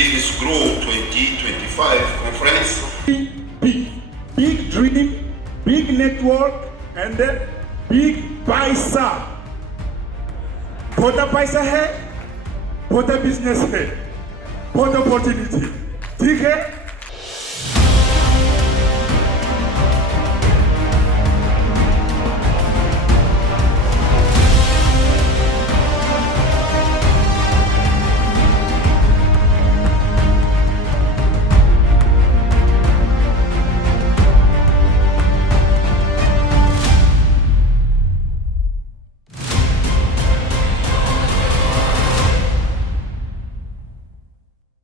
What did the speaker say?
Business Grow 2025 conference. Big dream, big network, and then big पैसा. बहुत पैसा है, बहुत बिजनेस है, बहुत अपॉर्चुनिटी. ठीक है?